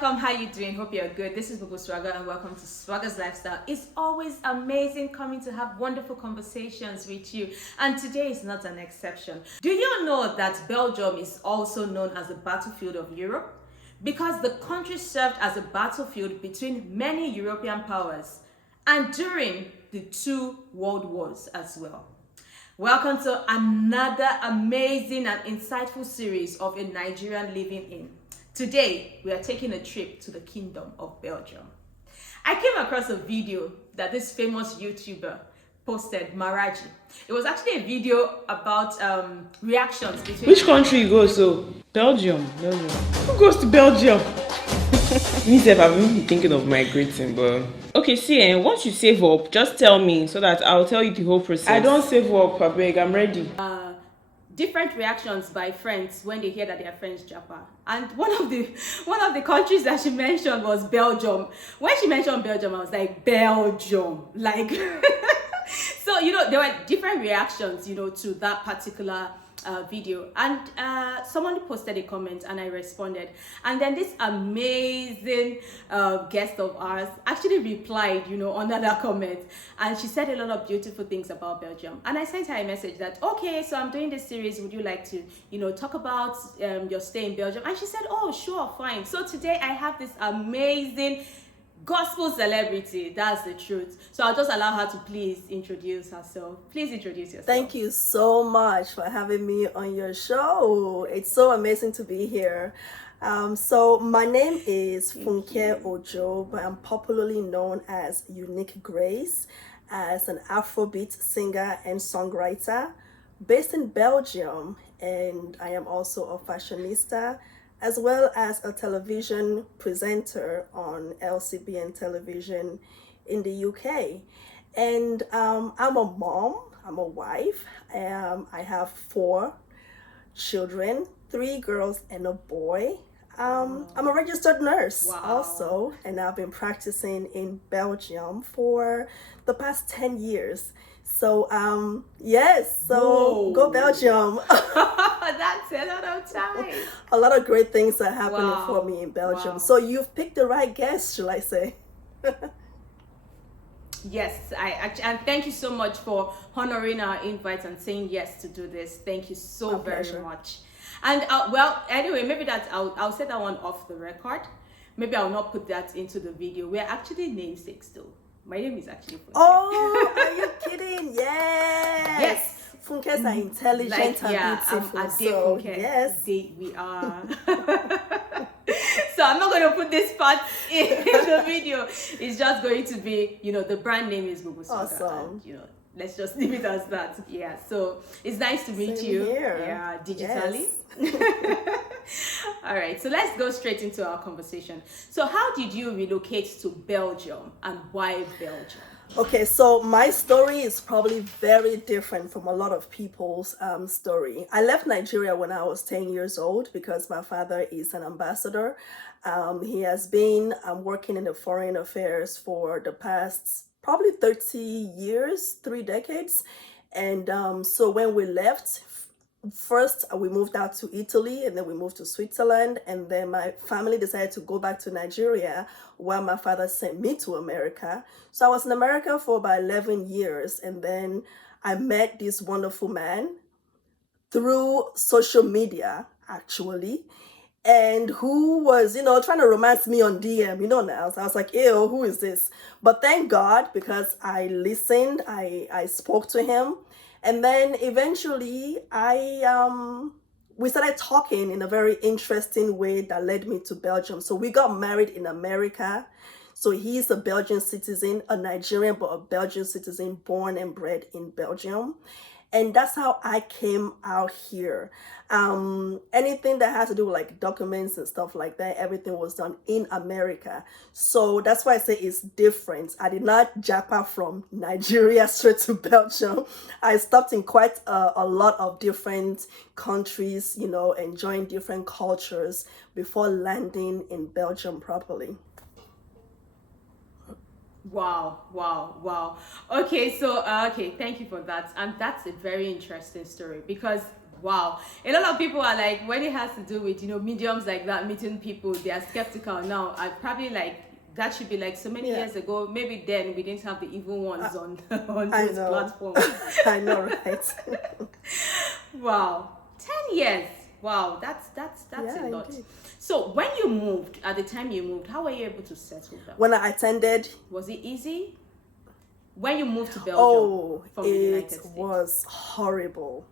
welcome. How you doing? Hope you're good. This is Gbogbo Swagger and welcome to Swaggerslifestyle. It's always amazing coming to have wonderful conversations with you, and today is not an exception. Do you know that Belgium is also known as the battlefield of Europe? Because the country served as a battlefield between many European powers and during the two world wars as well. Welcome to another amazing and insightful series of a Nigerian living in. Today, we are taking a trip to the Kingdom of Belgium. I came across a video that this famous YouTuber posted, Maraji. It was actually a video about reactions between... Which country you go so? Belgium. Who goes to Belgium? Me sef, I've been thinking of migrating, but... Okay, see, once you save up, just tell me so that I'll tell you the whole process. I don't save up, abeg, I'm ready. Different reactions by friends when they hear that their friends japa, and one of the countries that she mentioned was Belgium. When she mentioned Belgium, I was like, Belgium, like so there were different reactions to that particular video, and someone posted a comment and I responded, and then this amazing guest of ours actually replied under that comment, and she said a lot of beautiful things about Belgium, and I sent her a message that, okay, so I'm doing this series, would you like to talk about your stay in Belgium? And she said, oh sure, fine. So today I have this amazing gospel celebrity, that's the truth. So I'll just allow her to please introduce herself. Please introduce yourself. Thank you so much for having me on your show. It's so amazing to be here. So my name is Funke Ojo, but I'm popularly known as Unique Grace, as an Afrobeat singer and songwriter based in Belgium, and I am also a fashionista as well as a television presenter on LCBN television in the UK. And I'm a mom, I'm a wife, I have 4 children, 3 girls and a boy. I'm a registered nurse also, and I've been practicing in Belgium for the past 10 years. So, yes, so Whoa. Go Belgium. That's a lot of time. A lot of great things are happening for me in Belgium. So you've picked the right guest, shall I say? Yes, I actually, and thank you so much for honoring our invite and saying yes to do this. Thank you so very much. And well, anyway, maybe I'll say that one off the record. Maybe I'll not put that into the video. We're actually namesakes though. My name is actually Funke. Oh, are you kidding? Yes. Yes. Funkes are intelligent and beautiful. So, yes. We are. So I'm not going to put this part in the video. It's just going to be, the brand name is Gbogbo Swagger. Awesome. And, let's just leave it as that. Yeah. So it's nice to meet you. Here. Yeah, digitally. Yes. All right. So let's go straight into our conversation. So how did you relocate to Belgium, and why Belgium? Okay, so my story is probably very different from a lot of people's story. I left Nigeria when I was 10 years old because my father is an ambassador. He has been working in the foreign affairs for the past probably 30 years, 3 decades. And so when we left, first we moved out to Italy, and then we moved to Switzerland, and then my family decided to go back to Nigeria while my father sent me to America. So I was in America for about 11 years, and then I met this wonderful man through social media actually, and who was trying to romance me on DM, now. So I was like, ew, who is this? But thank God, because I listened, I spoke to him. And then eventually we started talking in a very interesting way that led me to Belgium. So we got married in America. So he's a Belgian citizen, a Nigerian, but a Belgian citizen born and bred in Belgium. And that's how I came out here. Anything that has to do with like documents and stuff like that, everything was done in America. So that's why I say it's different. I did not japa from Nigeria straight to Belgium. I stopped in quite a lot of different countries, enjoying different cultures before landing in Belgium properly. Wow. Okay, so okay, thank you for that. And that's a very interesting story, because Wow. A lot of people are like, when it has to do with, mediums like that, meeting people, they are skeptical now. I probably like, that should be like so many years ago. Maybe then we didn't have the evil ones on I those know. platforms. I know, right? Wow. 10 years. Wow. That's Yeah, a lot. indeed. So when you moved, at the time you moved, how were you able to settle down? When I attended, Was it easy? When you moved to Belgium from the it United States? was horrible.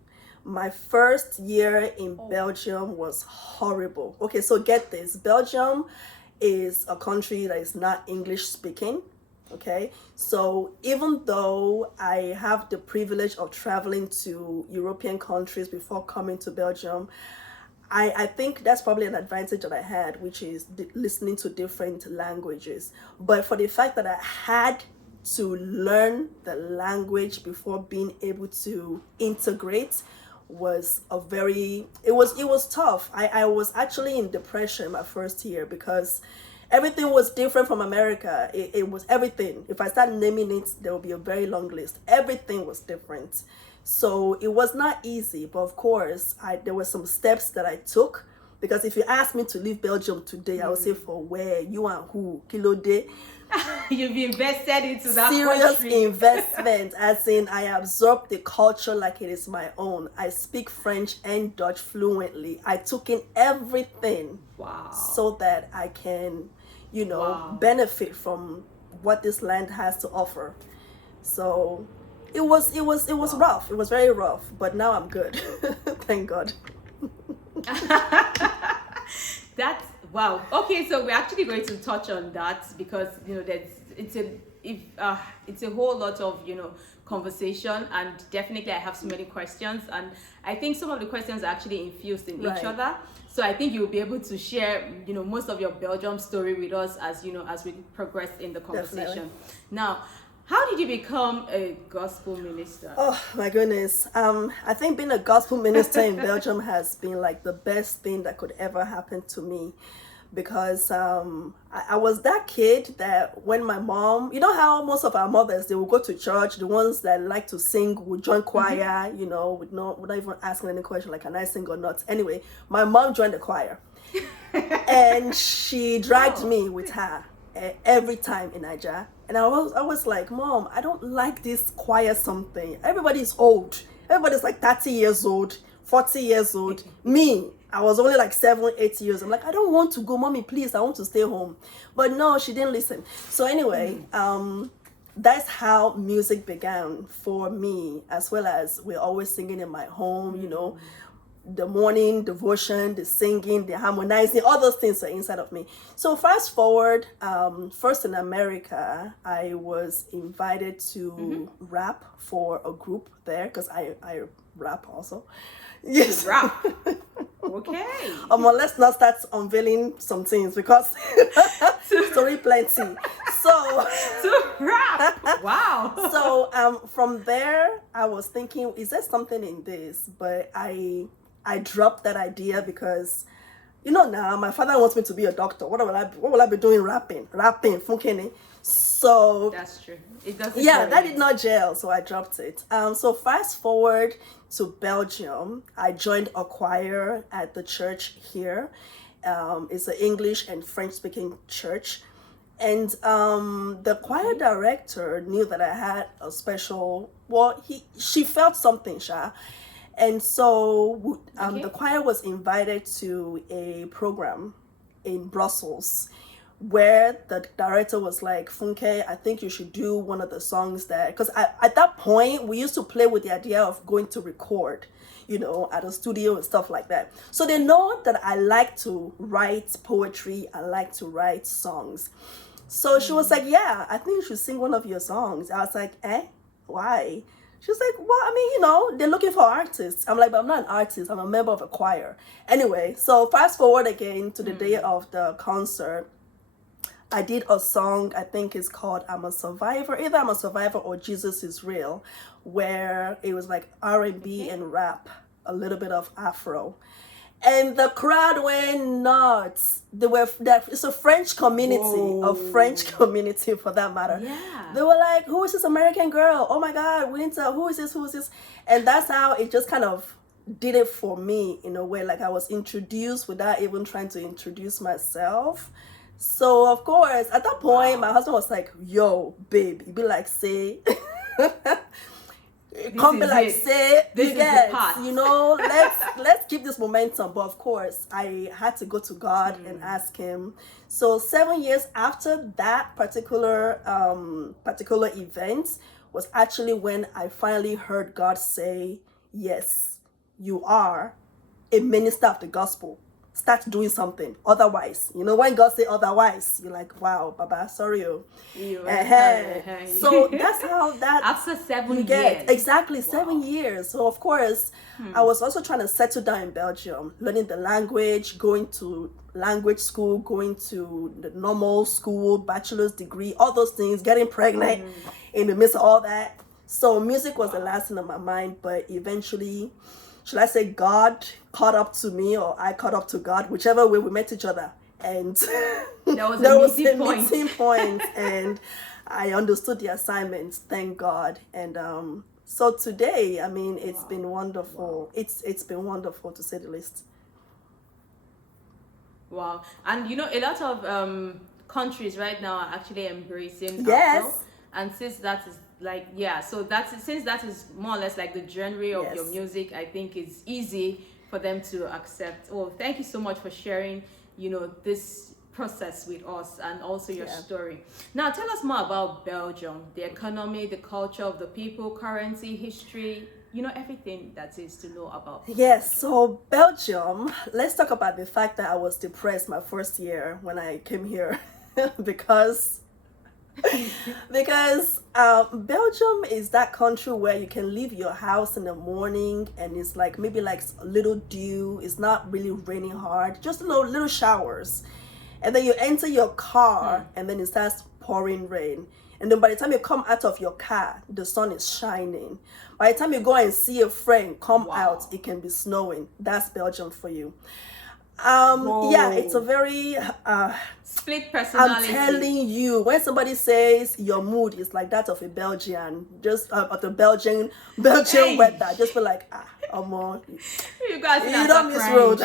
My first year in Belgium was horrible. Okay, so get this. Belgium is a country that is not English speaking. Okay, so even though I have the privilege of traveling to European countries before coming to Belgium, I think that's probably an advantage that I had, which is listening to different languages. But for the fact that I had to learn the language before being able to integrate was it was tough. I was actually in depression my first year because everything was different from America. It was everything. If I start naming it, there will be a very long list. Everything was different. So it was not easy, but of course there were some steps that I took, because if you ask me to leave Belgium today, I would say, for where? You and who? Kilo day. You've invested into that Serious country. investment, as in I absorbed the culture like it is my own. I speak French and Dutch fluently. I took in everything. Wow. So that I can, Wow. benefit from what this land has to offer. So it was rough. It was very rough, but now I'm good. Thank God. That's wow. Okay, so we're actually going to touch on that because it's a whole lot of conversation, and definitely I have so many questions, and I think some of the questions are actually infused in each other. So I think you'll be able to share most of your Belgium story with us as as we progress in the conversation. Definitely. Now, how did you become a gospel minister? Oh my goodness. I think being a gospel minister in Belgium has been like the best thing that could ever happen to me, because I was that kid that when my mom, how most of our mothers, they will go to church, the ones that like to sing would join choir, without even asking any question like, can I sing or not? Anyway, my mom joined the choir and she dragged me with her every time in Nigeria. And I was like, Mom, I don't like this choir something. Everybody's old. Everybody's like 30 years old, 40 years old. Me, I was only like 7, 8 years. I'm like, I don't want to go, Mommy, please, I want to stay home. But no, she didn't listen. So anyway, that's how music began for me, as well as we're always singing in my home, the morning devotion, the singing, the harmonizing, all those things are inside of me. So fast forward, first in America, I was invited to rap for a group there, because I rap also. Yes. Rap. Okay. Let's not start unveiling some things, because story plenty. So To rap. Wow. So from there, I was thinking, is there something in this? But I dropped that idea because, now my father wants me to be a doctor. What will I be doing? Rapping, funkini. So That's true. It doesn't. yeah, that did not gel, so I dropped it. So fast forward to Belgium, I joined a choir at the church here. It's an English and French speaking church. And the choir director knew that I had a special, she felt something, Sha. And so the choir was invited to a program in Brussels, where the director was like, Funke, I think you should do one of the songs that, because at that point, we used to play with the idea of going to record, at a studio and stuff like that. So they know that I like to write poetry, I like to write songs. So she was like, yeah, I think you should sing one of your songs. I was like, why? She was like, well, I mean, they're looking for artists. I'm like, but I'm not an artist. I'm a member of a choir. Anyway, so fast forward again to the day of the concert. I did a song, I think it's called I'm a Survivor. Either I'm a Survivor or Jesus is Real, where it was like R&B and rap, a little bit of Afro. And the crowd went nuts. It's a French community, a French community for that matter. Yeah. They were like, who is this American girl? Oh my God, we need to, who is this? And that's how it just kind of did it for me in a way, like I was introduced without even trying to introduce myself. So of course, at that point, my husband was like, "Yo, babe," he'd be like, "Say." Come be is like, it. say, This you is the get, part. you know, let's keep this momentum. But of course, I had to go to God and ask him. So 7 years after that particular event was actually when I finally heard God say, "Yes, you are a minister of the gospel. Start doing something. Otherwise," you know, when God say otherwise, you're like, "Wow, Baba, sorry, oh." So that's how that after 7 you get years. exactly 7 years. So of course, I was also trying to settle down in Belgium, learning the language, going to language school, going to the normal school, bachelor's degree, all those things, getting pregnant in the midst of all that. So music was the last thing on my mind, but eventually, should I say God caught up to me or I caught up to God, whichever way we met each other. And There was there a was meeting a point. meeting point, and I understood the assignment, thank God. And so today, I mean, it's been wonderful. It's been wonderful, to say the least. Wow. And you know, a lot of countries right now are actually embracing Yes. Afro. And since that is like, yeah, so since that is more or less like the genre of your Yes. music, I think it's easy for them to accept. Oh, thank you so much for sharing, you know, this process with us and also your story. Now tell us more about Belgium, the economy, the culture of the people, currency, history, you know, everything that is to know about. Yes, so Belgium, let's talk about the fact that I was depressed my first year when I came here because Belgium is that country where you can leave your house in the morning and it's like maybe like a little dew. It's not really raining hard, just little showers, and then you enter your car and then it starts pouring rain, and then by the time you come out of your car, the sun is shining. By the time you go and see a friend come out, it can be snowing. That's Belgium for you. Yeah, it's a very Split personality. I'm telling you, when somebody says your mood is like that of a Belgian, just of the Belgian weather, just feel like You guys you don't miss road.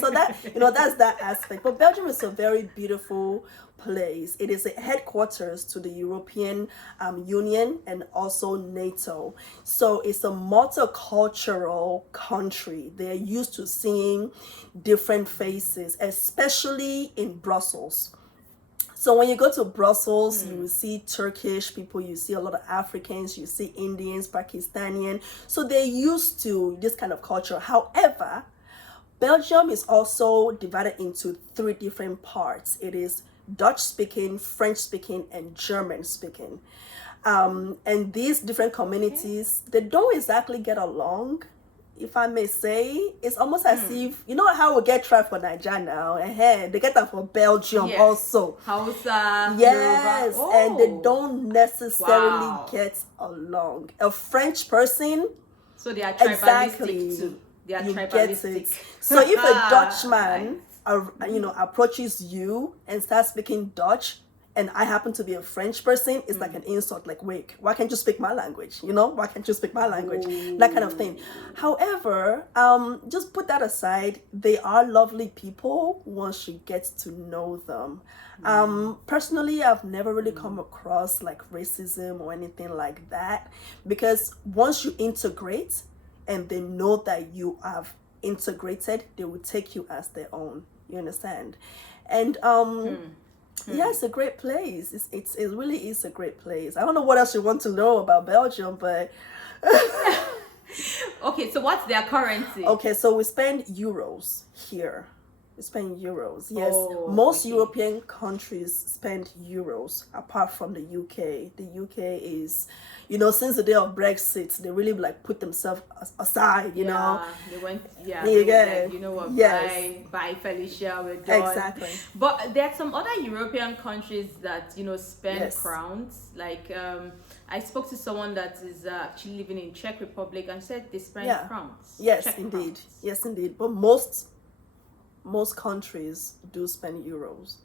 So that, you know, that's that aspect. But Belgium is a very beautiful place. It is a headquarters to the European Union and also NATO. So it's a multicultural country. They're used to seeing different faces, especially in Brussels. So when you go to Brussels, you will see Turkish people, you see a lot of Africans, you see Indians, Pakistani. So they're used to this kind of culture. However, Belgium is also divided into 3 different parts. It is Dutch speaking, French speaking, and German speaking. And these different communities, they don't exactly get along, if I may say. It's almost as if, you know how we get tried for Nigeria now, they get that for Belgium also. Hausa, Yes, Yoruba. and they don't necessarily Wow. get along. A French person, So they are tribalistic exactly, too. They are you get tribalistic. it. So if a Dutchman, Nice. approaches you and starts speaking Dutch, and I happen to be a French person, it's like an insult. Like, wait, why can't you speak my language? You know, why can't you speak my language? That kind of thing. However, just put that aside. They are lovely people once you get to know them. Personally, I've never really come across like racism or anything like that, because once you integrate and they know that you have integrated, they will take you as their own. You understand? And yeah, it's a great place. It really is a great place. I don't know what else you want to know about Belgium, but Okay, so what's their currency? okay, so we spend euros here. We spend euros. Yes, Oh, most okay. European countries spend euros, apart from the UK. The UK is, you know, since the day of Brexit, they really like put themselves aside. You know, They went, You they was get like, it. you know what, Yes. bye Felicia, we're done. Exactly. But there are some other European countries that, you know, spend Yes. crowns. Like, I spoke to someone that is actually living in Czech Republic and said they spend Yeah. crowns. Yes, Czech indeed. crowns. Yes, indeed. But most countries do spend euros.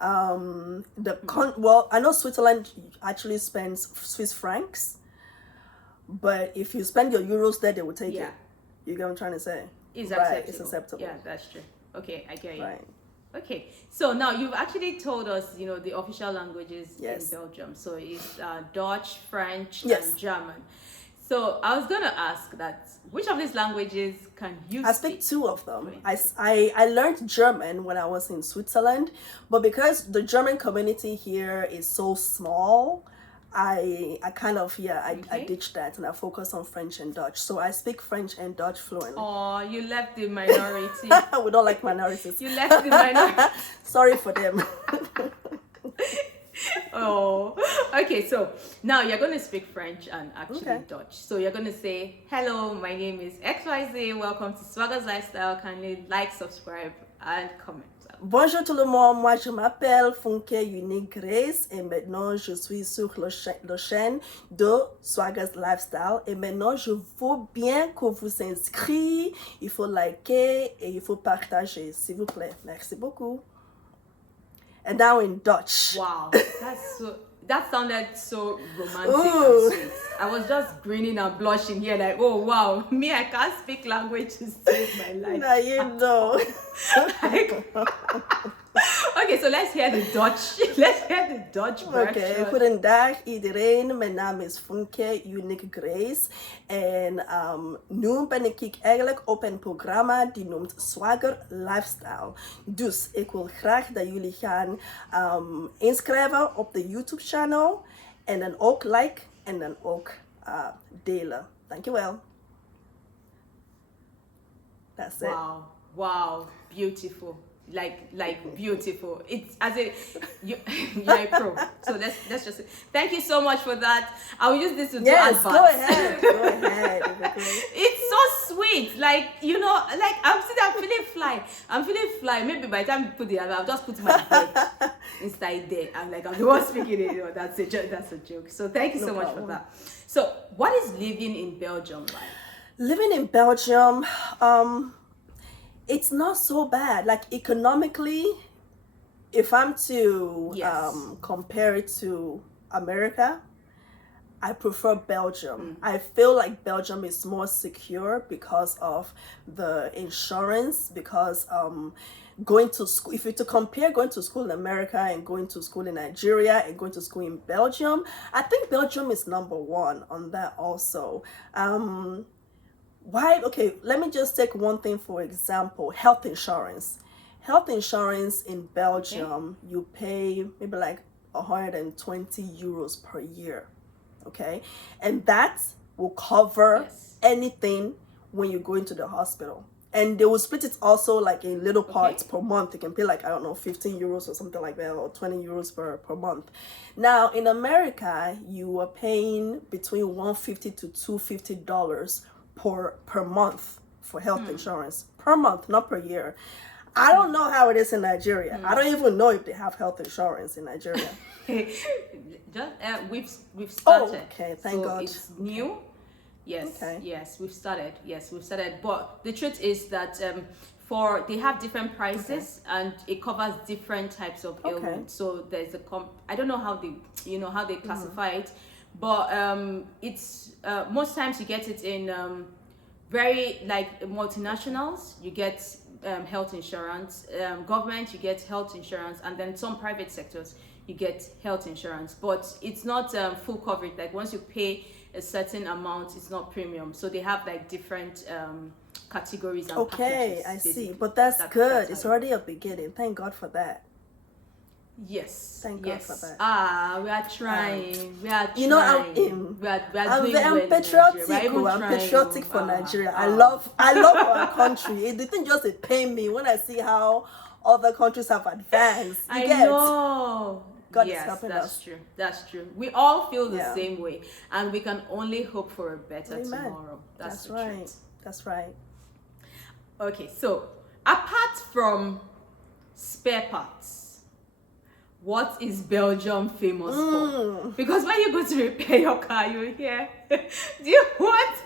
Well, I know Switzerland actually spends Swiss francs, but if you spend your euros there, they will take Yeah. it. You get what I'm trying to say? It's Right, acceptable. it's acceptable. Yeah, that's true. Okay, I get you. Right. Okay, so now you've actually told us, the official languages Yes. in Belgium. So it's Dutch, French, Yes. and German. So I was gonna ask that which of these languages can you I speak two of them. fluently? I learned German when I was in Switzerland, but because the German community here is so small, I kind of I Okay. ditched that and I focus on French and Dutch. So I speak French and Dutch fluently. Oh, you left the minority. We don't like minorities. You left the minority. Sorry for them. Oh, okay. So now you're going to speak French and actually Okay. Dutch. So you're going to say, "Hello, my name is XYZ. Welcome to Swaggerslifestyle. Kindly like, subscribe, and comment." Bonjour tout le monde, moi je m'appelle Funke Unique Grace et maintenant je suis sur le chaîne de Swaggerslifestyle et maintenant je veux bien que vous inscrivez, il faut liker et il faut partager, s'il vous plaît. Merci beaucoup. And now in Dutch. Wow, that sounded so romantic Ooh. and sweet. I was just grinning and blushing here, like, oh wow, me, I can't speak language to save my life. Now you know. Okay, so let's hear the Dutch. Let's hear the Dutch version. Okay, goedendag iedereen. Mijn naam is Funke Unique Grace. En nu ben ik eigenlijk op een programma die noemt Swagger Lifestyle. Dus ik wil graag dat jullie gaan inschrijven op de YouTube channel. En dan ook like en dan ook delen. Dankjewel. That's it. Wow, beautiful. Like beautiful. It's as a you're a pro. So let's just thank you so much for that. I will use this to do Yes, adverts. go ahead. Go ahead. It's so sweet. Like I'm feeling fly. Maybe by the time you put the other, I'll just put my head inside there. I'm the one speaking it. That's a joke. So thank you so much for that. So what is living in Belgium like? Living in Belgium, it's not so bad. Like economically, if I'm to Yes. compare it to America, I prefer Belgium. I feel like Belgium is more secure because of the insurance, because going to school, if you to compare going to school in America and going to school in Nigeria and going to school in Belgium, I think Belgium is number one on that also. Why? Okay, let me just take one thing for example, health insurance. Health insurance in Belgium, you pay maybe like 120 euros per year, okay? And that will cover Yes. anything when you go into the hospital. And they will split it also like in little parts per month. You can pay like, I don't know, 15 euros or something like that, or 20 euros per month. Now, in America, you are paying between $150 to $250 per month for health insurance. Per month, not per year. I don't know how it is in Nigeria. I don't even know if they have health insurance in Nigeria. Just we've started. okay, thank God. It's new. Yes, Okay. yes, we've started. But the truth is that they have different prices and it covers different types of ailments. So there's I don't know how they classify it, but it's most times you get it in very like multinationals. You get health insurance, government you get health insurance, and then some private sectors you get health insurance, but it's not full coverage. Like once you pay a certain amount, it's not premium. So they have like different categories and Okay, packages, I see. basically. But that's good. how It's it- already a beginning. Thank God for that. Yes. Thank God for that. We are trying. We are trying. You know, I'm in. We are I'm doing well in patriotic. Nigeria. We are even I'm trying. patriotic for Nigeria. I love our country. It didn't just pain me when I see how other countries have advanced. You I get? know. God is yes, helping that's us. true. That's true. We all feel the Yeah. same way, and we can only hope for a better Amen. tomorrow. That's the right. truth. That's right. Okay, so apart from spare parts, what is Belgium famous for? Because when you go to repair your car, you hear, do you want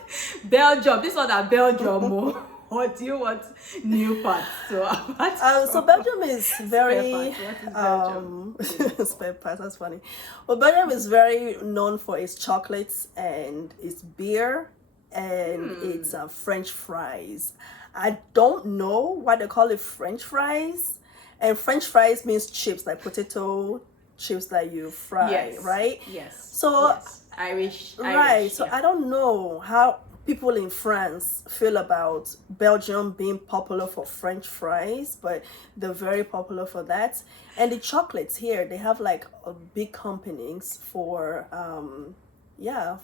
Belgium? This one that Belgium more. Or do you want new parts? So apart So Belgium is very parts, what is Belgium? spare parts. That's funny. Well, Belgium is very known for its chocolates and its beer and it's French fries. I don't know why they call it French fries. And French fries means chips, like potato chips that you fry, Yes. right? Yes. So, yes. Irish. right. So yeah. I don't know how people in France feel about Belgium being popular for French fries, but they're very popular for that. And the chocolates here, they have like big companies for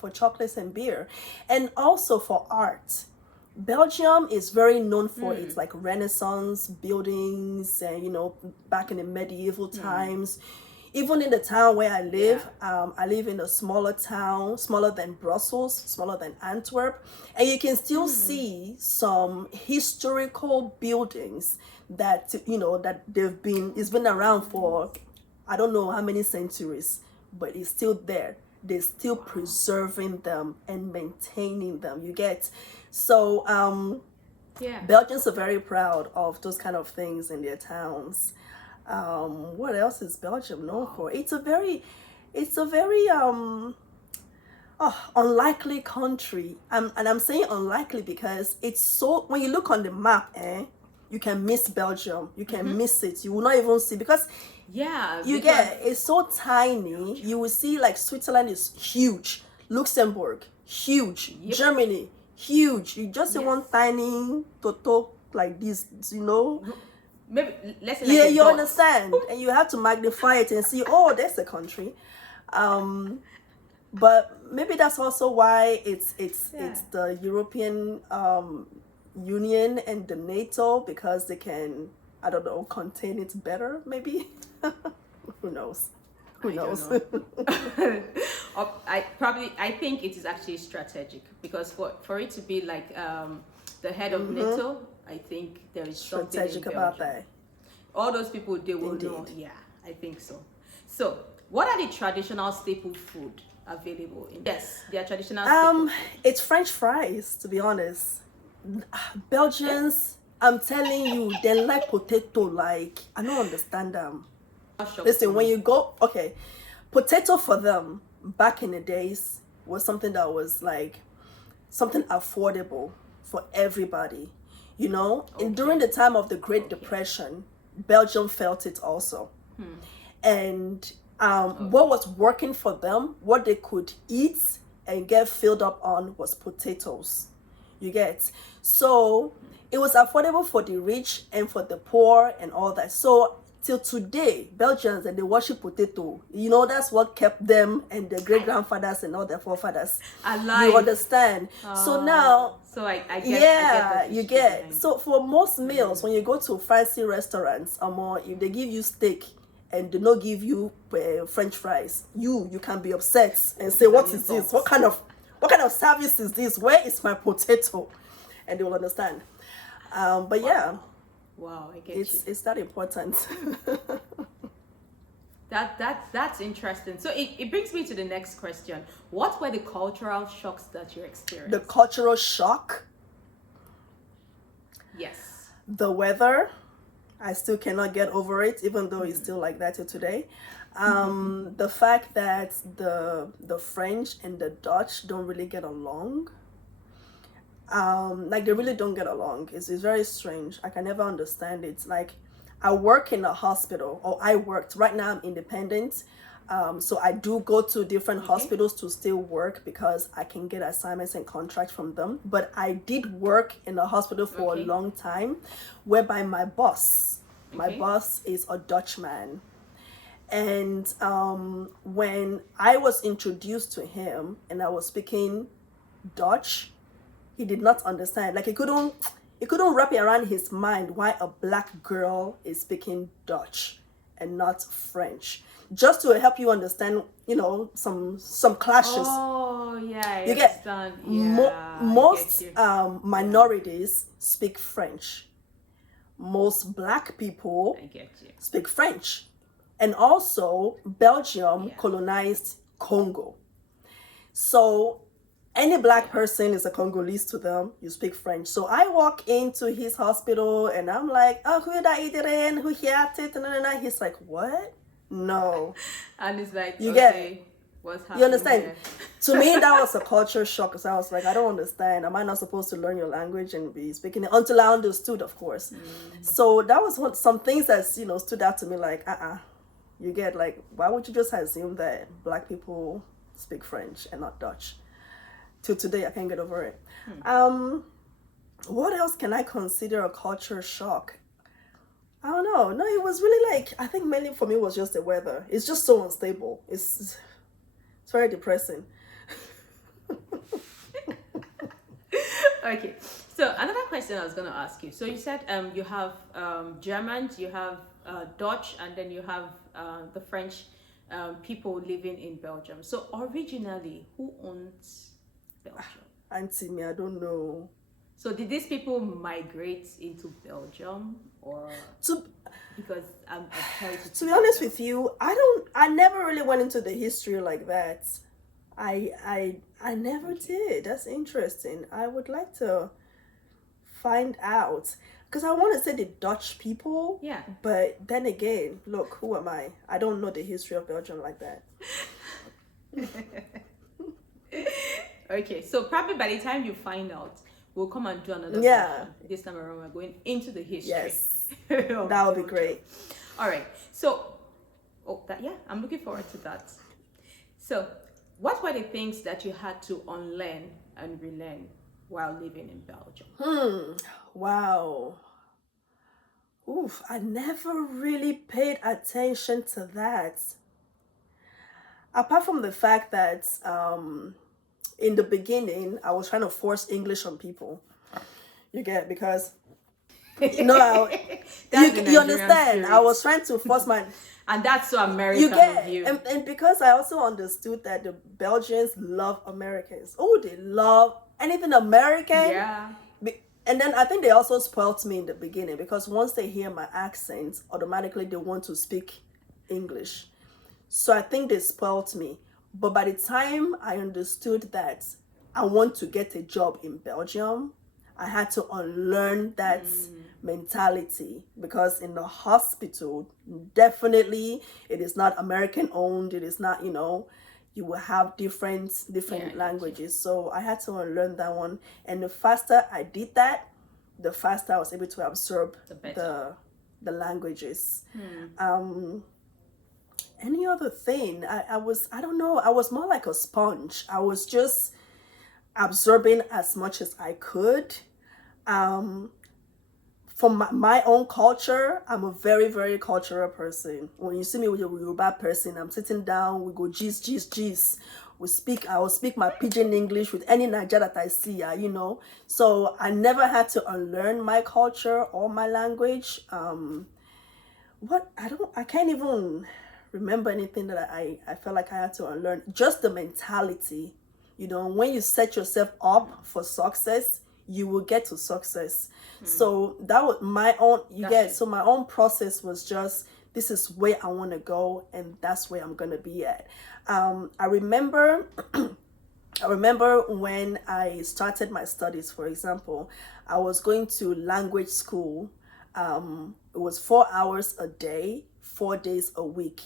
for chocolates and beer, and also for art. Belgium is very known for its like Renaissance buildings, and back in the medieval times. Even in the town where I live in a smaller town, smaller than Brussels, smaller than Antwerp, and you can still see some historical buildings that that it's been around for I don't know how many centuries, but it's still there. They're still preserving them and maintaining them. You get so Belgians are very proud of those kind of things in their towns. What else is Belgium known for? It's a very unlikely country. And I'm saying unlikely because it's so, when you look on the map, you can miss Belgium. You can miss it. You will not even see, because it's so tiny. You will see like Switzerland is huge, Luxembourg huge, Germany huge. You just see one tiny toto like this, Maybe let's say like you understand, and you have to magnify it and see, oh, that's a country. But maybe that's also why it's the European Union and the NATO, because they can, I don't know, contain it better, maybe. Who knows? Who knows? I think it is actually strategic, because for it to be like the head of NATO, I think there is something strategic about that. All those people, they will know. Yeah, I think so. So, what are the traditional staple food available in? Yes, they are traditional staple food. It's French fries, to be honest. Belgians, I'm telling you, they like potato. Like, I don't understand them. Listen, when you go, potato for them back in the days was something that was like something affordable for everybody. And during the time of the Great Depression, Belgium felt it also. And what was working for them, what they could eat and get filled up on, was potatoes. You get? So it was affordable for the rich and for the poor and all that. So till today, Belgians, and they worship potato. That's what kept them and their great grandfathers and all their forefathers alive. You understand? So now, so I get. Yeah, you get. So for most meals, when you go to fancy restaurants, or more, if they give you steak and they not give you French fries, you can be upset and say, "What is this? What kind of service is this? Where is my potato?" And they will understand. But yeah. Wow, I get it's that important. That's interesting. So it brings me to the next question. What were the cultural shocks that you experienced? The cultural shock? Yes. The weather. I still cannot get over it, even though it's still like that till today. The fact that the French and the Dutch don't really get along. Like, they really don't get along. It's very strange. I can never understand it. Like, I work in a hospital, or I worked. Right now I'm independent. So I do go to different hospitals to still work, because I can get assignments and contracts from them. But I did work in a hospital for a long time, whereby my boss is a Dutchman. And when I was introduced to him and I was speaking Dutch, he did not understand. Like, he couldn't wrap it around his mind why a black girl is speaking Dutch and not French. Just to help you understand, some clashes. Oh, yeah, I you understand. Get most minorities speak French. Most black people speak French. And also, Belgium colonized Congo. So any black person is a Congolese to them. You speak French. So I walk into his hospital and I'm like, "Oh, who da iedereen? Who heet it?" And he's like, "What? No." And it's like, you get. What's happening? You understand? There? To me, that was a culture shock because I was like, I don't understand. Am I not supposed to learn your language and be speaking it? Until I understood, of course. So that was some things that, stood out to me like, You get like, why would you just assume that Black people speak French and not Dutch? Till today, I can't get over it. What else can I consider a culture shock? I don't know. No, it was really like, I think mainly for me was just the weather. It's just so unstable. It's very depressing. Okay. So another question I was going to ask you. So you said you have Germans, you have Dutch, and then you have the French people living in Belgium. So originally, who owns Belgium? Auntie me, I don't know. So did these people migrate into Belgium, or because I'm curious to be honest with you, I never really went into the history like that. I never did. That's interesting. I would like to find out because I want to say the Dutch people. Yeah. But then again, look, who am I? I don't know the history of Belgium like that. Okay, so probably by the time you find out, we'll come and do another Yeah. version. This time around, we're going into the history. Yes. of That would be Belgium. great. All right. So, I'm looking forward to that. So, what were the things that you had to unlearn and relearn while living in Belgium? Wow. Oof, I never really paid attention to that. Apart from the fact that in the beginning, I was trying to force English on people. You get, because you understand. I was trying to force my, and that's so American you get, of you. and because I also understood that the Belgians love Americans. Oh, they love anything American. Yeah. And then I think they also spoilt me in the beginning because once they hear my accent, automatically they want to speak English. So I think they spoilt me. But by the time I understood that I want to get a job in Belgium, I had to unlearn that mentality because in the hospital, definitely it is not American owned. It is not, you will have different languages. So I had to unlearn that one. And the faster I did that, the faster I was able to absorb the languages. Any other thing? I don't know. I was more like a sponge. I was just absorbing as much as I could. For my own culture, I'm a very, very cultural person. When you see me with a Yoruba person, I'm sitting down, we go gist. I will speak my pidgin English with any Nigeria that I see, So I never had to unlearn my culture or my language. I can't even remember anything that I felt like I had to unlearn. Just the mentality, when you set yourself up for success, you will get to success. So that was my own, so my own process was just, this is where I want to go and that's where I'm going to be at. I remember when I started my studies, for example, I was going to language school. It was 4 hours a day, 4 days a week,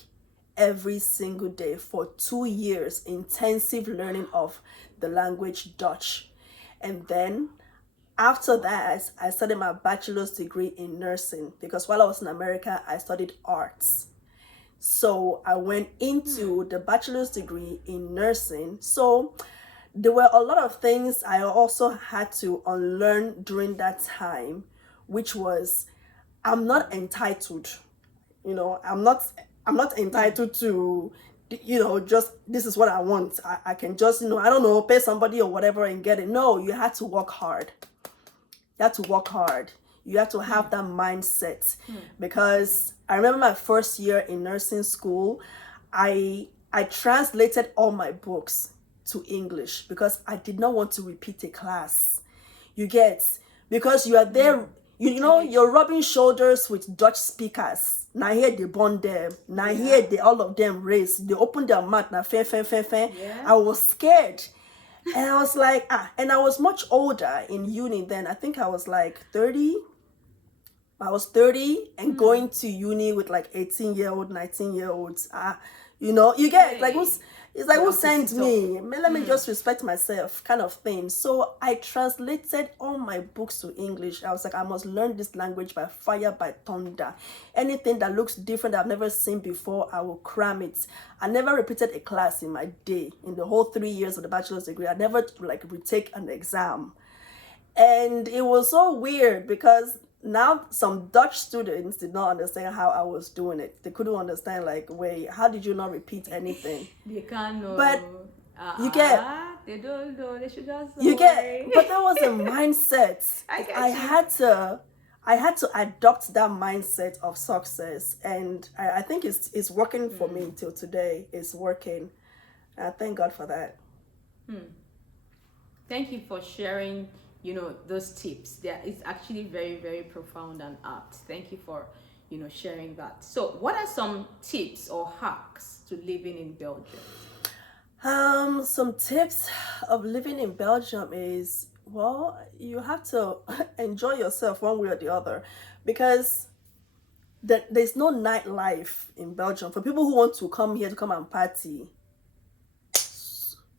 every single day for 2 years, intensive learning of the language Dutch. And then after that, I studied my bachelor's degree in nursing because while I was in America, I studied arts. So I went into the bachelor's degree in nursing. So there were a lot of things I also had to unlearn during that time, which was, I'm not entitled. I'm not entitled to, just this is what I want. I can just, pay somebody or whatever and get it. No, you had to work hard. You have to work hard. You have to have that mindset. Because I remember my first year in nursing school, I translated all my books to English because I did not want to repeat a class. You get, because you are there, you're rubbing shoulders with Dutch speakers. Now here they bond them. Now here they all of them race. They open their mouth. Now fair. Yeah. I was scared. And I was like, and I was much older in uni then. I think I was like 30. I was 30 and going to uni with like 18-year-old, 19-year-olds. You know, you get like Hey. it's like who Well, sent stop. me? Let me just respect myself, kind of thing. So I translated all my books to English. I was like, I must learn this language by fire, by thunder. Anything that looks different that I've never seen before, I will cram it. I never repeated a class in my day. In the whole 3 years of the bachelor's degree, I never like retake an exam. And it was so weird because now some Dutch students did not understand how I was doing it. They couldn't understand, like, wait, how did you not repeat anything? They can't know. But you get, They don't know. They should just know. you get, but that was a mindset. I get I you. had to adopt that mindset of success, and I think it's working for me till today. It's working. Thank God for that. Thank you for sharing, those tips. It's actually very, very profound and apt. Thank you for, sharing that. So what are some tips or hacks to living in Belgium? Some tips of living in Belgium is, well, you have to enjoy yourself one way or the other, because there's no nightlife in Belgium. For people who want to come here to come and party,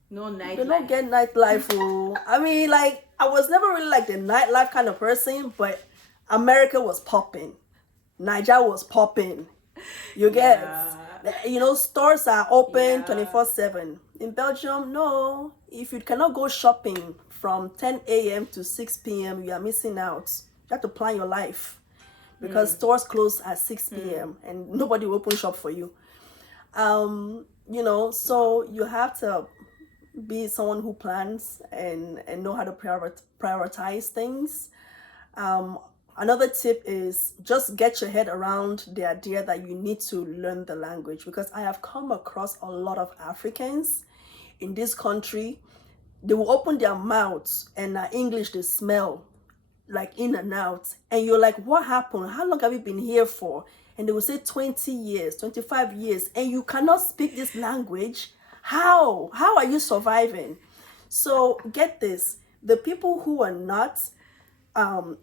No nightlife. they don't get nightlife. Oh. I mean, like, I was never really like the nightlife kind of person, but America was popping. Niger was popping. You get, stores are open 24/7. In Belgium, no. If you cannot go shopping from 10 a.m. to 6 p.m., you are missing out. You have to plan your life, because stores close at 6 p.m. and nobody will open shop for you. So you have to be someone who plans and know how to prioritize things. Another tip is just get your head around the idea that you need to learn the language, because I have come across a lot of Africans in this country. They will open their mouths and English they smell like in and out, and you're like, what happened? How long have you been here for? And they will say 20 years, 25 years, and you cannot speak this language. How are you surviving? So get this, the people who are not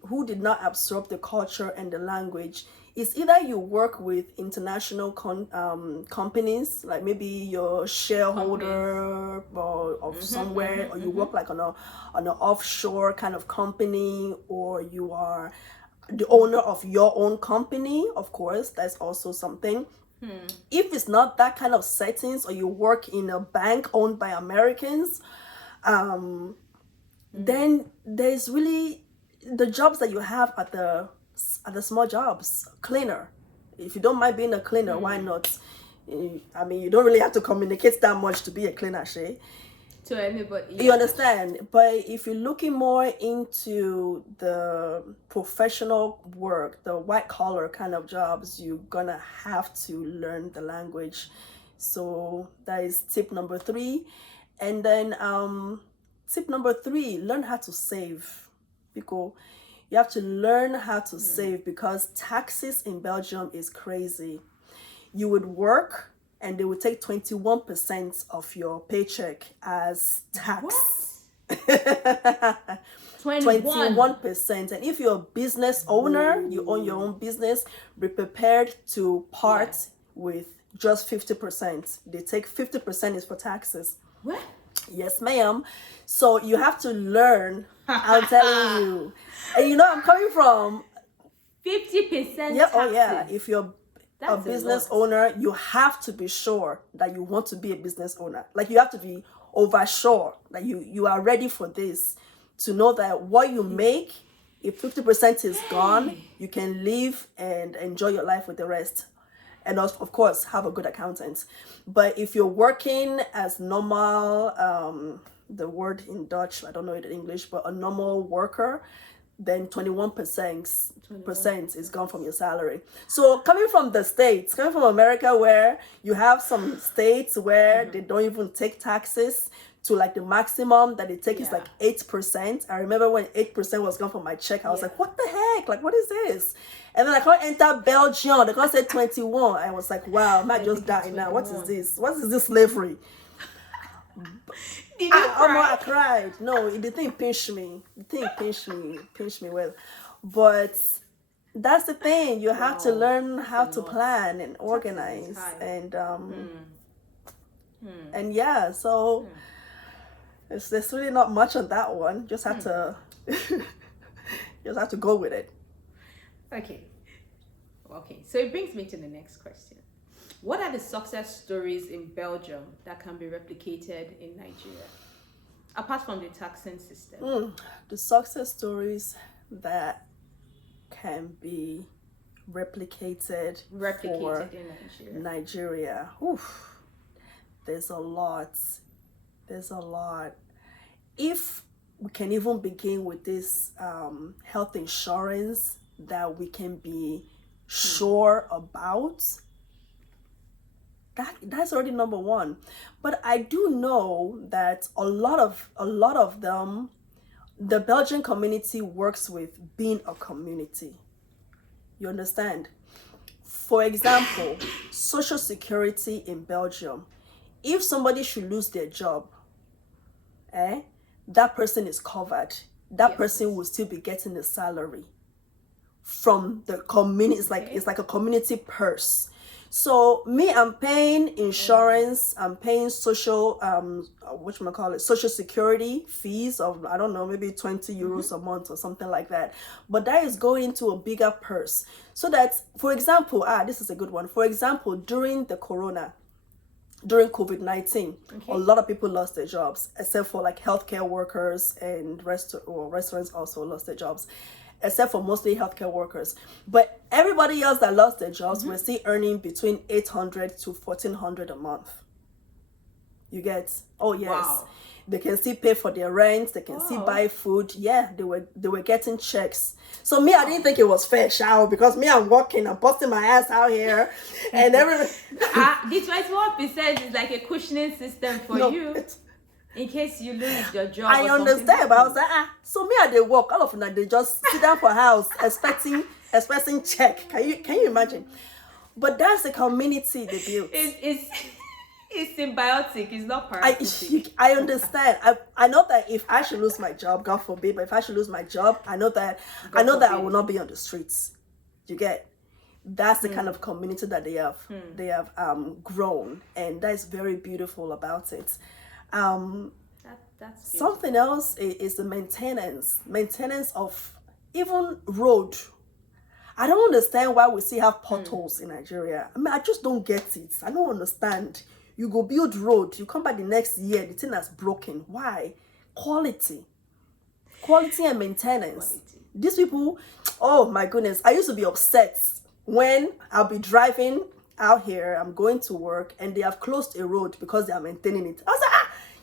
who did not absorb the culture and the language, is either you work with international companies, like maybe you're shareholder of somewhere, or you work like on an offshore kind of company, or you are the owner of your own company. Of course, that's also something. If it's not that kind of settings, or you work in a bank owned by Americans, then there's really the jobs that you have at the small jobs. Cleaner, if you don't mind being a cleaner, why not? I mean, you don't really have to communicate that much to be a cleaner, Shay. To anybody. You understand? But if you're looking more into the professional work, the white collar kind of jobs, you're gonna have to learn the language. So that is tip number 3. And then tip number 3, learn how to save. Because you have to learn how to save, because taxes in Belgium is crazy. You would work and they would take 21% of your paycheck as tax. 21%. And if you're a business owner, you own your own business, be prepared to part with just 50%. They take 50% is for taxes. What? Yes, ma'am. So you have to learn. I'm telling you. And I'm coming from 50%. yeah. Taxes. Oh yeah. If you're That's a business lot. owner, you have to be sure that you want to be a business owner. Like, you have to be over sure that you are ready for this, to know that what you make, if 50% is gone, you can live and enjoy your life with the rest. And also, of course, have a good accountant. But if you're working as normal, the word in Dutch, I don't know it in English, but a normal worker, then 21% is gone from your salary. So coming from the States, coming from America, where you have some states where they don't even take taxes, to like the maximum that they take is like 8%. I remember when 8% was gone from my check, I was like, what the heck? Like, what is this? And then I can't enter Belgium. They can't say 21. I was like, wow, I might just die now. What is this? What is this slavery? Did you cry? I cried. No, the thing pinched me. The thing pinched me well. But That's the thing. You have to Wow, learn that's how a to lot. plan and Taxes is organize high. and yeah, so there's really not much on that one. Just have to just have to go with it. Okay. So it brings me to the next question. What are the success stories in Belgium that can be replicated in Nigeria? Apart from the taxing system. The success stories that can be replicated for In Nigeria. Nigeria. Oof, there's a lot. There's a lot. If we can even begin with this health insurance that we can be sure about, that's already number one. But I do know that a lot of them, the Belgian community works with being a community. You understand? For example, social security in Belgium. If somebody should lose their job, that person is covered. That person will still be getting the salary from the community. It's like a community purse. So me, I'm paying insurance, I'm paying social social security fees of, I don't know, maybe 20 euros a month or something like that. But that is going into a bigger purse. So that, for example, this is a good one. For example, during COVID-19, a lot of people lost their jobs, except for like healthcare workers and restaurants also lost their jobs, except for mostly healthcare workers. But everybody else that lost their jobs were still earning between 800 to 1,400 a month. You get? Oh yes. Wow. They can still pay for their rent. They can still buy food. Yeah, they were getting checks. So me, I didn't think it was fair, Shao, because me, I'm working, I'm busting my ass out here, and everything. The 21% is like a cushioning system for you. In case you lose your job. I understand, but I was like, so me, I they work. All of them, they just sit down for house expecting check. Can you imagine? But that's the community they built. It's symbiotic. It's not parasitic. I understand. I know that if I should lose my job, God forbid, but if I should lose my job, I know that I will not be on the streets. You get? That's the kind of community that they have grown, and that is very beautiful about it. That's something else is the maintenance of even road. I don't understand why we still have potholes in Nigeria. I mean, I just don't get it. I don't understand. You go build road, you come back the next year, the thing has broken. Why? Quality and maintenance. These people, oh my goodness, I used to be upset when I'll be driving out here, I'm going to work, and they have closed a road because they are maintaining it. I was like,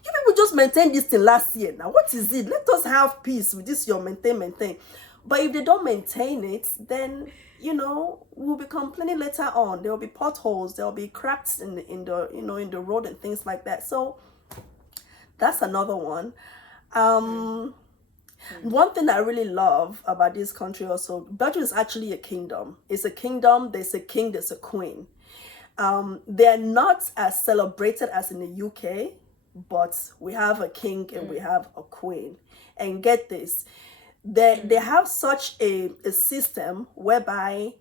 you people just maintained this thing last year. Now, what is it? Let us have peace with this, your maintain. But if they don't maintain it, then, we'll be complaining later on. There will be potholes, there will be cracks in the road and things like that. So that's another one. One thing I really love about this country also, Belgium is actually a kingdom. It's a kingdom, there's a king, there's a queen. They're not as celebrated as in the UK, but we have a king and we have a queen. And get this, they have such a system whereby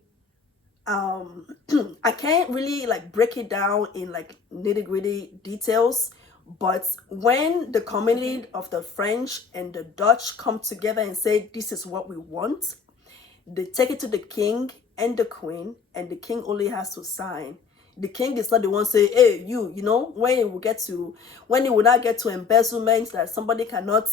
I can't really break it down in nitty-gritty details, but when the community of the French and the Dutch come together and say, this is what we want, they take it to the king and the queen, and the king only has to sign. The king is not the one say, hey, when it will not get to embezzlement that somebody cannot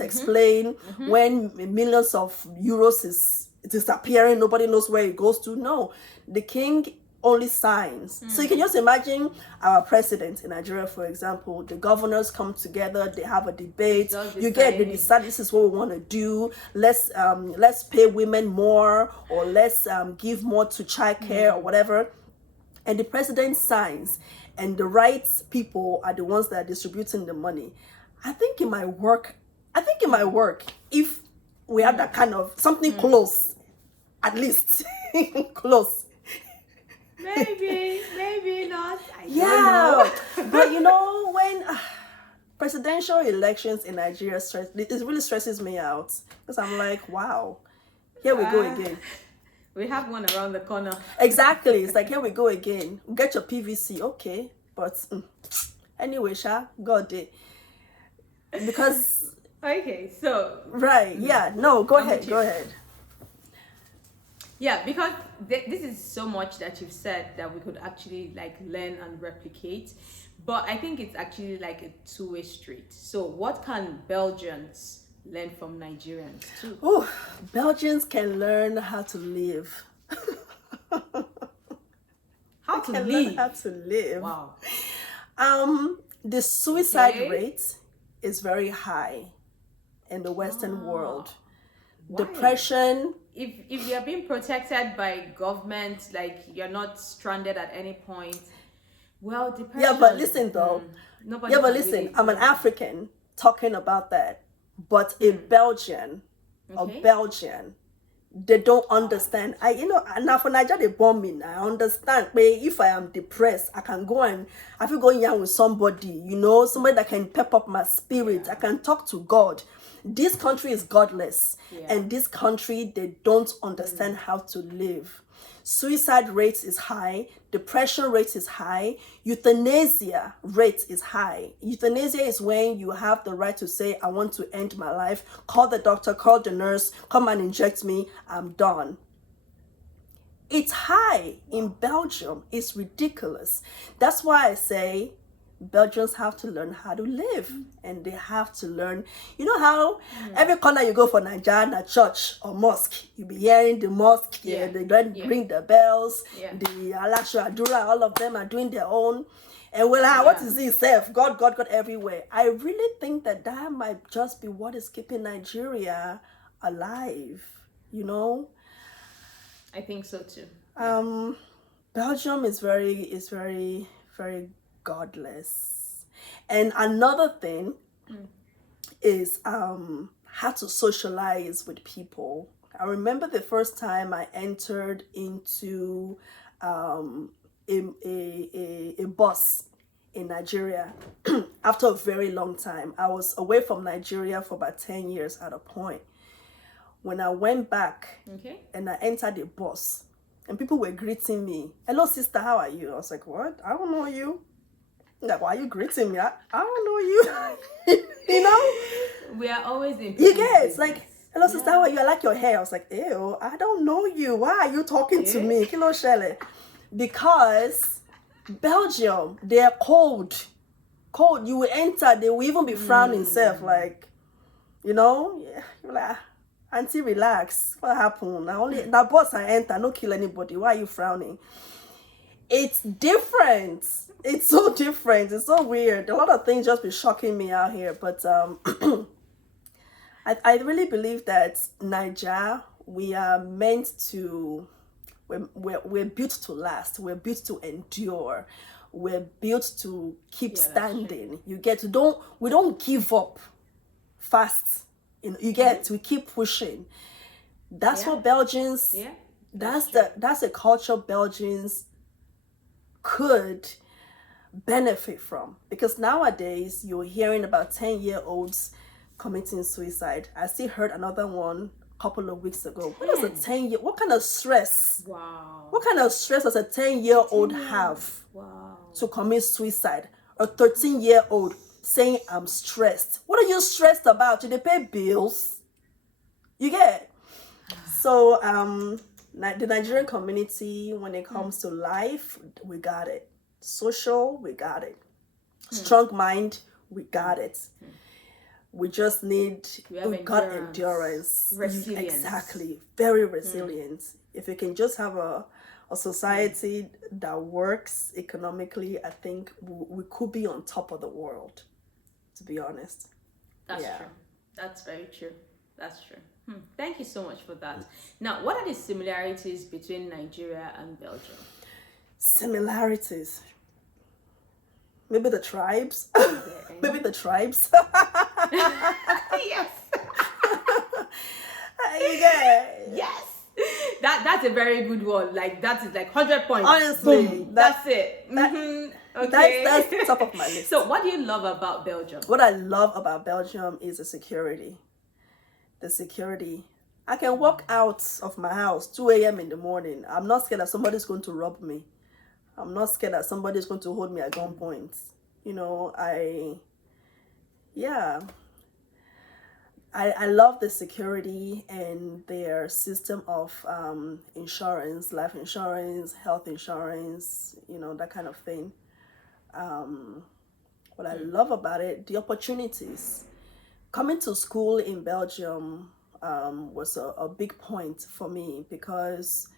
explain, when millions of euros is disappearing, nobody knows where it goes to. No, the king only signs. So you can just imagine our president in Nigeria, for example, the governors come together, they have a debate, they decide this is what we want to do, let's pay women more, or let's give more to childcare or whatever. And the president signs, and the right people are the ones that are distributing the money. I think in my work, if we had that kind of something close, at least close. Maybe not. I don't know. But when presidential elections in Nigeria it really stresses me out, because I'm like, wow, Here we go again. We have one around the corner. Exactly. It's like, here we go again. Get your PVC. Okay. But anyway, Sha, God did. Because... Okay, so... Right. Yeah. No, go I'm ahead. with Go you. ahead. Yeah, because this is so much that you've said that we could actually like learn and replicate. But I think it's actually like a two-way street. So what can Belgians learn from Nigerians too? Oh, Belgians can learn how to live. How to Can learn live? how to live. Wow. The suicide Okay. rate is very high in the Western world. Why? Depression. If you're being protected by government, like you're not stranded at any point. Well, depression. Yeah, but listen though. Nobody Yeah, but can listen, really I'm an do African talking about that. But a Belgian, Okay. a Belgian, they don't understand. Now for Nigeria, they bomb me. I understand. But if I am depressed, I can go and I feel going young with somebody, somebody that can pep up my spirit. I can talk to God. This country is godless. Yeah. And this country, they don't understand how to live. Suicide rate is high, depression rate is high, euthanasia rate is high. Euthanasia is when you have the right to say, I want to end my life, call the doctor, call the nurse, come and inject me, I'm done. It's high in Belgium, it's ridiculous. That's why I say Belgians have to learn how to live, and they have to learn. You know how every corner you go for Nigeria, church or mosque, you be hearing the mosque, Yeah. they ring the bells, Yeah. the Alasha Adura, all of them are doing their own. And what is this self? God everywhere. I really think that might just be what is keeping Nigeria alive, I think so too. Belgium is very, very godless. And another thing is how to socialize with people. I remember the first time I entered into a bus in Nigeria after a very long time. I was away from Nigeria for about 10 years at a point. When I went back Okay. and I entered the bus and people were greeting me, hello sister, how are you? I was like, what? I don't know you. Like, why are you greeting me? I don't know you. We are always in. You get it's like, hello sister, how are you? I like your hair. I was like, ew, I don't know you. Why are you talking to me? Kilo Shele. Because Belgium, they're cold. You will enter, they will even be frowning self, like, you're like, auntie, relax. What happened? Now boss I enter, no kill anybody. Why are you frowning? It's different. It's so different. It's so weird. A lot of things just be shocking me out here. But I really believe that Nigeria, we are meant to, we're built to last. We're built to endure. We're built to keep standing. You get to we don't give up fast. You get we keep pushing. That's what Belgians. Yeah. That's a culture Belgians could benefit from, because nowadays you're hearing about 10-year-olds committing suicide. I still heard another one a couple of weeks ago. What does a 10-year? What kind of stress? Wow. What kind of stress does a 10-year-old have to commit suicide? A 13-year-old saying I'm stressed. What are you stressed about? Do they pay bills? You get? So the Nigerian community, when it comes to life, we got it. Social, we got it. Strong mind, we got it. We just need, we got endurance. Resilience. Exactly. Very resilient. If we can just have a society that works economically, I think we could be on top of the world, to be honest. That's true. That's very true. That's true. Thank you so much for that. Now, what are the similarities between Nigeria and Belgium? Similarities. Maybe the tribes. Maybe the tribes. Yes. Yes. That's a very good one. Like that is like 100 points. Honestly, boom. That's it. Okay. That's top of my list. So, what do you love about Belgium? What I love about Belgium is the security. I can walk out of my house 2 a.m. in the morning. I'm not scared that somebody's going to rob me. I'm not scared that somebody's going to hold me at gunpoint. You know, yeah. I love the security and their system of insurance, life insurance, health insurance, you know, that kind of thing. What I love about it, the opportunities. Coming to school in Belgium was a big point for me because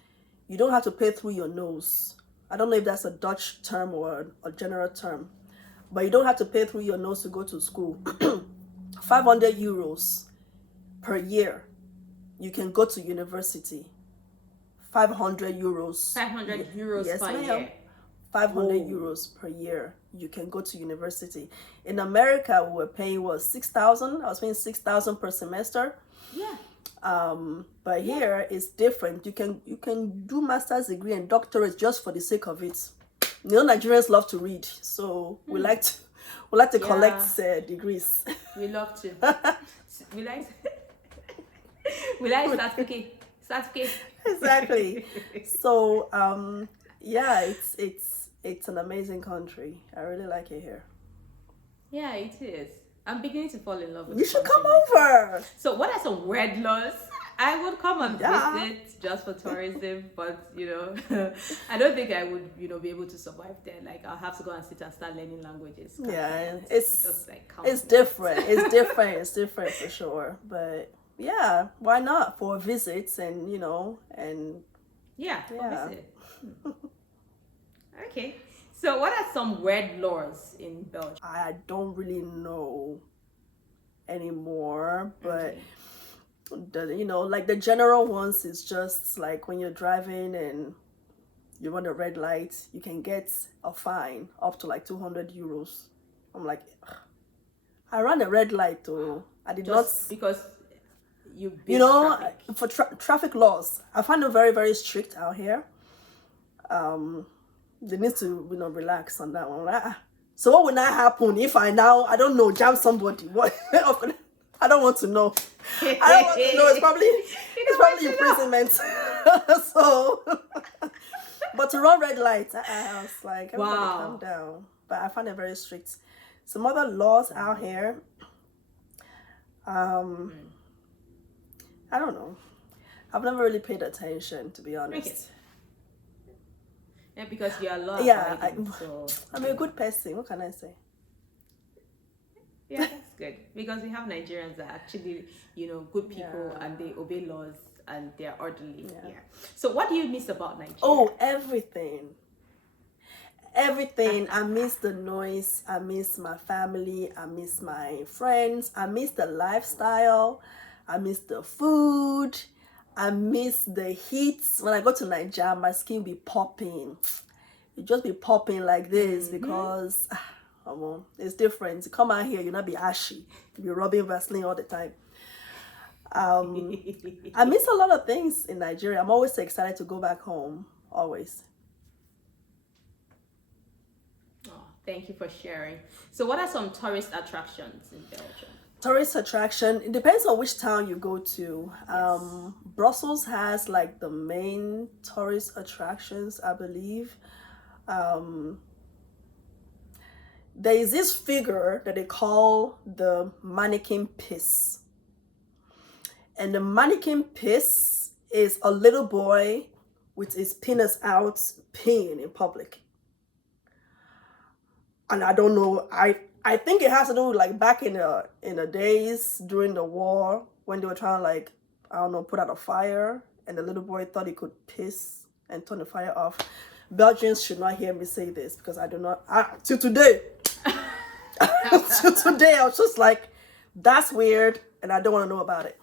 you don't have to pay through your nose. I don't know if that's a Dutch term or a general term, but you don't have to pay through your nose to go to school. 500 euros per year. You can go to university. 500 euros. 500 euros Yes, per ma'am. year. 500 euros per year. You can go to university. In America, we were paying, what, 6,000? I was paying 6,000 per semester. Yeah. But here it's different. You can do master's degree and doctorate just for the sake of it. You know, Nigerians love to read, so we like to collect degrees. We love to. we like we like certificate. Exactly. So yeah, it's an amazing country. I really like it here. Yeah, it is. I'm beginning to fall in love with You the should come country. over. So what are some weird laws? I would come and Yeah. visit just for tourism, but you know, I don't think I would, you know, be able to survive there. Like I'll have to go and sit and start learning languages. Yeah, Just like it's different. It's different. It's different for sure. But yeah, why not for visits and you know and Yeah, Yeah. obviously. Okay. So what are some weird laws in Belgium? I don't really know anymore, but you know, like the general ones is just like when you're driving and you run a red light, you can get a fine up to like 200 euros. I'm like, ugh. I ran a red light though. I did Just because you beat you know, traffic. for traffic laws, I find them very, very strict out here. They need to, you know, relax on that one. Like, so what will not happen if I don't know, jam somebody? What? I don't want to know. I don't want to know. It's probably imprisonment. So, but to run red lights, I was like, everybody calm down. But I find it very strict. Some other laws out here. I don't know. I've never really paid attention, to be honest. Okay. Yeah, because you're a law abiding, so I'm a good person. What can I say? yeah, that's good. Because we have Nigerians that are actually, you know, good people and they obey laws and they're orderly. Yeah. So what do you miss about Nigeria? Oh, everything. Everything. I miss the noise. I miss my family. I miss my friends. I miss the lifestyle. I miss the food. I miss the heat. When I go to Nigeria, my skin be popping. It just be popping like this because it's different. You come out here, you'll not be ashy. You'll be rubbing Vaseline all the time. I miss a lot of things in Nigeria. I'm always excited to go back home. Always. Oh, thank you for sharing. So what are some tourist attractions in Belgium? Tourist attraction, it depends on which town you go to. Brussels has like the main tourist attractions, I believe. There is this figure that they call the mannequin piss. And the mannequin piss is a little boy with his penis out peeing in public. And I don't know, I think it has to do with like back in the days during the war when they were trying to like, I don't know, put out a fire and the little boy thought he could piss and turn the fire off. Belgians should not hear me say this because I do not, till today, till today I was just like, that's weird and I don't want to know about it.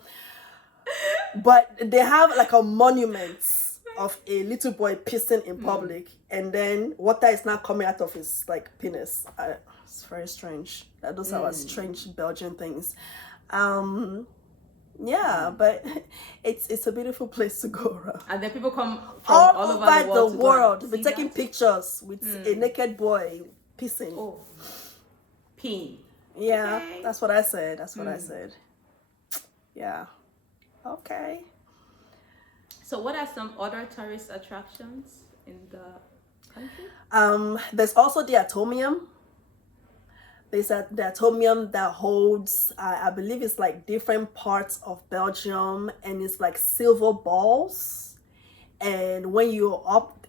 But they have like a monument of a little boy pissing in public and then water is not coming out of his like penis. It's very strange. Those are strange Belgian things. Yeah, but it's a beautiful place to go around. And then people come from all over the world. To be taking pictures with a naked boy pissing. Oh, peeing. Yeah, Okay. that's what I said. That's what I said. Yeah. Okay. So what are some other tourist attractions in the country? There's also the Atomium. There's the Atomium that holds, I believe it's like different parts of Belgium, and it's like silver balls. And when you're up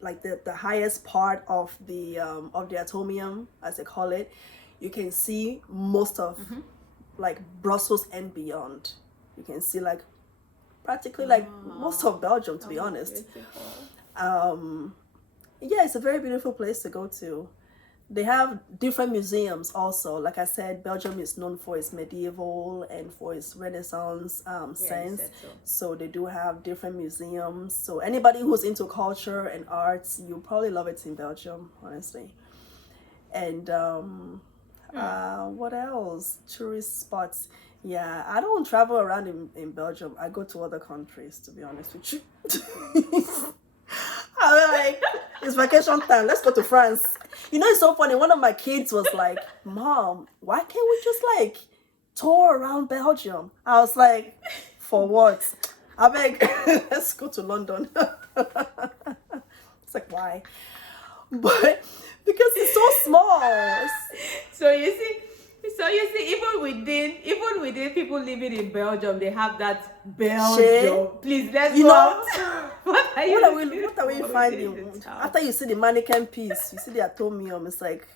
like the highest part of the Atomium, as they call it, you can see most of like Brussels and beyond. You can see like practically like most of Belgium, to be honest. Yeah, it's a very beautiful place to go to. They have different museums also. Like I said, Belgium is known for its medieval and for its Renaissance sense. So they do have different museums. So anybody who's into culture and arts, you'll probably love it in Belgium, honestly. And what else? Tourist spots. Yeah, I don't travel around in Belgium. I go to other countries, to be honest with you. I'm like, it's vacation time. Let's go to France. You know, it's so funny. One of my kids was like, Mom, why can't we just like tour around Belgium? I was like, for what? I beg, let's go to London. It's like, why? But because it's so small. So you see, even within people living in Belgium, they have that Belgium. Please, let's you go. know, What are we finding? After you see the mannequin piece, you see the Atomium, it's like,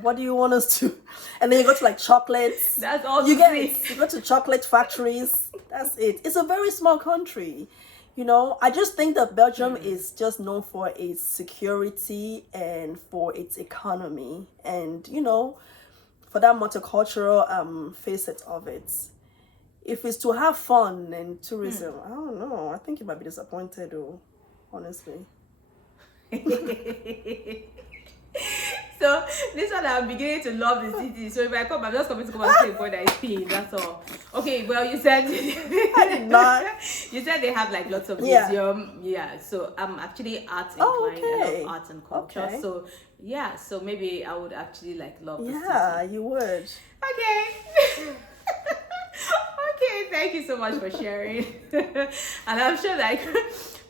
what do you want us to? And then you go to like chocolates. That's all you get. You go to chocolate factories. That's it. It's a very small country. You know, I just think that Belgium is just known for its security and for its economy, and you know, for that multicultural facet of it. If it's to have fun and tourism, I don't know. I think you might be disappointed, though, honestly. So this one, I'm beginning to love the city. So if I come, I'm just coming to come and stay for the IP. That's all. Okay. Well, you said I did not. You said they have like lots of museum. Yeah. So I'm actually art inclined. I love art and culture. Okay. So yeah. So maybe I would actually like love the Yeah, city. you would. Okay. Okay, thank you so much for sharing. And I'm sure like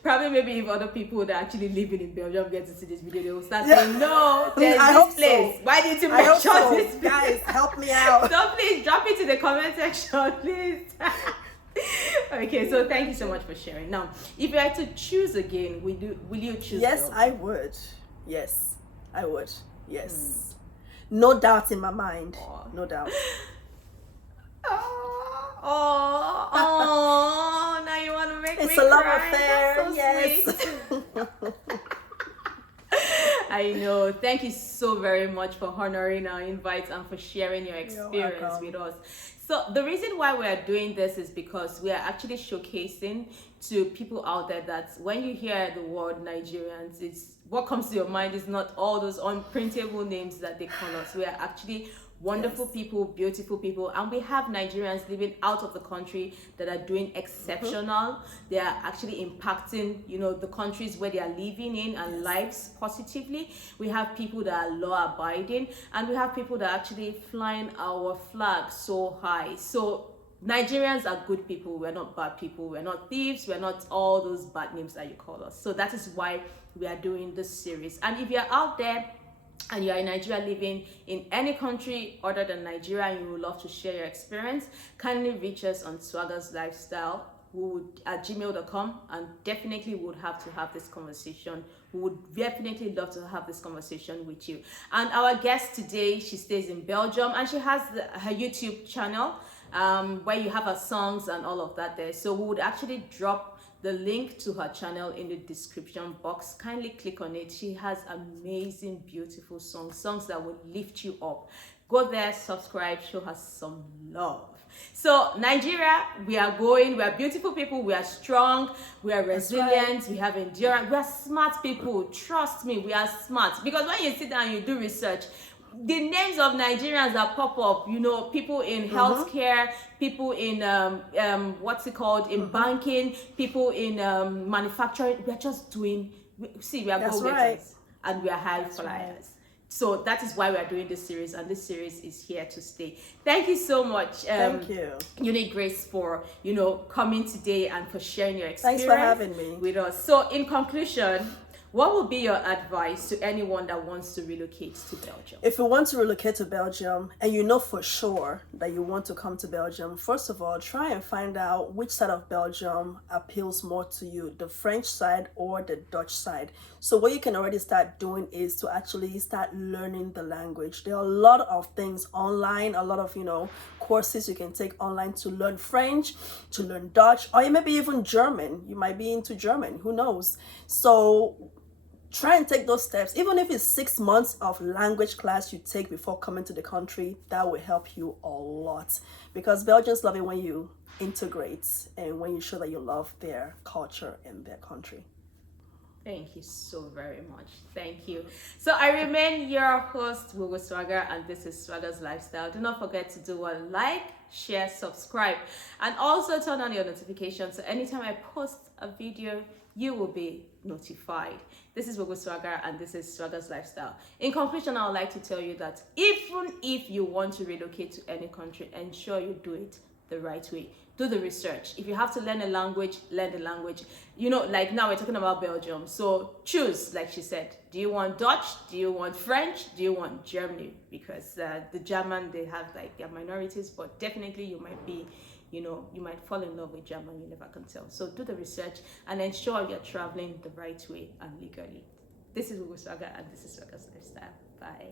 probably maybe if other people that actually living in Belgium get to see this video, they will start saying, no, there's this place. So. Why did you I hope mention so. this place? Guys, help me out. So please drop it in the comment section, please. Okay, so thank you so much for sharing. Now, if you had to choose again, will you choose? Yes, Belgium? I would. Yes, I would. Yes. No doubt in my mind. No doubt. Oh, now you want to make It's me a love cry. affair. That's so Yes. sweet. I know. Thank you so very much for honoring our invites and for sharing your experience with us. So the reason why we are doing this is because we are actually showcasing to people out there that when you hear the word Nigerians, it's what comes to your mind is not all those unprintable names that they call us. We are actually wonderful people, beautiful people, and we have Nigerians living out of the country that are doing exceptional. They are actually impacting, you know, the countries where they are living in and lives positively. We have people that are law abiding, and we have people that are actually flying our flag so high. So Nigerians are good people. We're not bad people. We're not thieves. We're not all those bad names that you call us. So that is why we are doing this series. And if you're out there and you are in Nigeria living in any country other than Nigeria and you would love to share your experience, kindly reach us on Swaggerslifestyle at gmail.com, and definitely would have to have this conversation. We would definitely love to have this conversation with you. And our guest today, she stays in Belgium and she has her YouTube channel where you have her songs and all of that there. So we would actually drop the link to her channel in the description box. Kindly click on it. She has amazing, beautiful songs that will lift you up. Go there, subscribe, show her some love. So Nigeria, we are beautiful people, we are strong, we are resilient, we have endurance, we are smart people. Trust me, we are smart. Because when you sit down and you do research, the names of Nigerians that pop up, you know, people in healthcare, people in in banking, people in manufacturing. We are just doing. We are go-getters and we are high flyers. So that is why we are doing this series, and this series is here to stay. Thank you so much. Thank you. Unique Grace, for coming today and for sharing your experience. Thanks for having me With us. So in conclusion, what would be your advice to anyone that wants to relocate to Belgium? If you want to relocate to Belgium and you know for sure that you want to come to Belgium, first of all, try and find out which side of Belgium appeals more to you, the French side or the Dutch side. So what you can already start doing is to actually start learning the language. There are a lot of things online, a lot of, courses you can take online to learn French, to learn Dutch, or maybe even German. You might be into German, who knows? So try and take those steps. Even if it's 6 months of language class you take before coming to the country, that will help you a lot, because Belgians love it when you integrate and when you show that you love their culture and their country. Thank you so very much. Thank you. So I remain your host, Gbogbo Swagger, and this is Swagger's Lifestyle. Do not forget to do a like, share, subscribe, and also turn on your notifications so anytime I post a video, you will be notified. This is Gbogbo Swagger, and this is Swagger's Lifestyle. In conclusion, I would like to tell you that even if you want to relocate to any country, ensure you do it the right way. Do the research. If you have to learn a language, learn the language. Like now we're talking about Belgium. So choose, like she said. Do you want Dutch? Do you want French? Do you want Germany? Because the German, they have like their minorities, but definitely you might be, you might fall in love with German, you never can tell. So do the research and ensure you're traveling the right way and legally. This is Gbogbo Swagger, and this is Swagger's Lifestyle. Bye.